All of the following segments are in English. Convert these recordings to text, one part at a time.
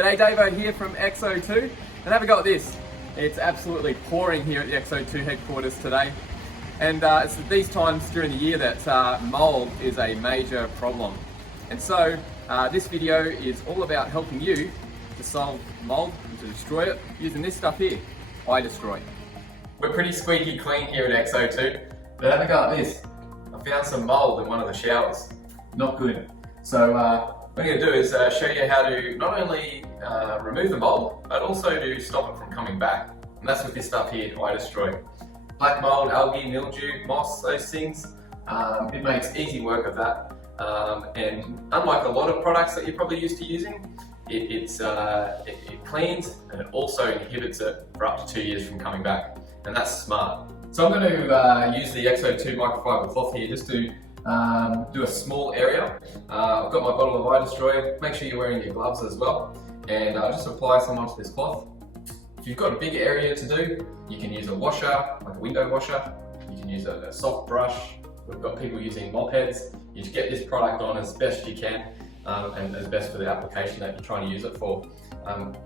G'day, Davo here from XO2, and have a go at this. It's absolutely pouring here at the XO2 headquarters today, and it's at these times during the year that mold is a major problem. And so this video is all about helping you to solve mold and to destroy it using this stuff here, iDestroy. We're pretty squeaky clean here at XO2, but have a go at this. I found some mold in one of the showers. Not good. So what I'm going to do is show you how to not only remove the mold, but also to stop it from coming back. And that's with this stuff here, iDestroy. Black mold, algae, mildew, moss, those things, it makes easy work of that. And unlike a lot of products that you're probably used to using, it cleans and it also inhibits it for up to 2 years from coming back. And that's smart. So I'm going to use the XO2 microfiber cloth here just to do a small area. I've got my bottle of iDestroy. Make sure you're wearing your gloves as well. And just apply some onto this cloth. If you've got a big area to do, you can use a washer, like a window washer. You can use a soft brush. We've got people using mop heads. You just get this product on as best you can and as best for the application that you're trying to use it for.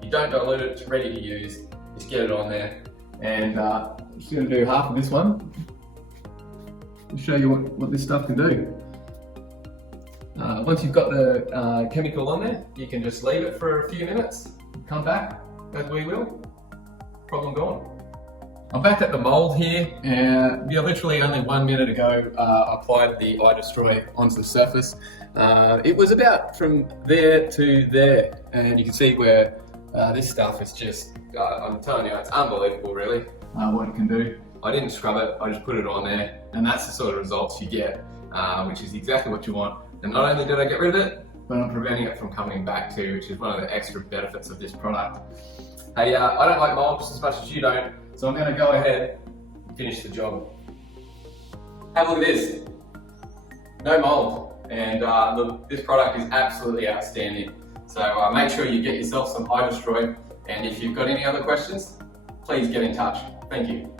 You don't dilute it, it's ready to use. Just get it on there. And I'm just going to do half of this one. I'll show you what this stuff can do. Once you've got the chemical on there, you can just leave it for a few minutes, come back as we will, problem gone. I'm back at the mold here, and literally only 1 minute ago I applied the iDestroy onto the surface. It was about from there to there, and you can see where this stuff is just, I'm telling you, it's unbelievable really what it can do. I didn't scrub it, I just put it on there, and that's the sort of results you get, which is exactly what you want. And not only did I get rid of it, but I'm preventing it from coming back too, which is one of the extra benefits of this product. Hey, I don't like mold just as much as you don't, so I'm going to go ahead and finish the job. Have a look at this. No mold, and look, this product is absolutely outstanding. So make sure you get yourself some iDestroy, and if you've got any other questions, please get in touch. Thank you.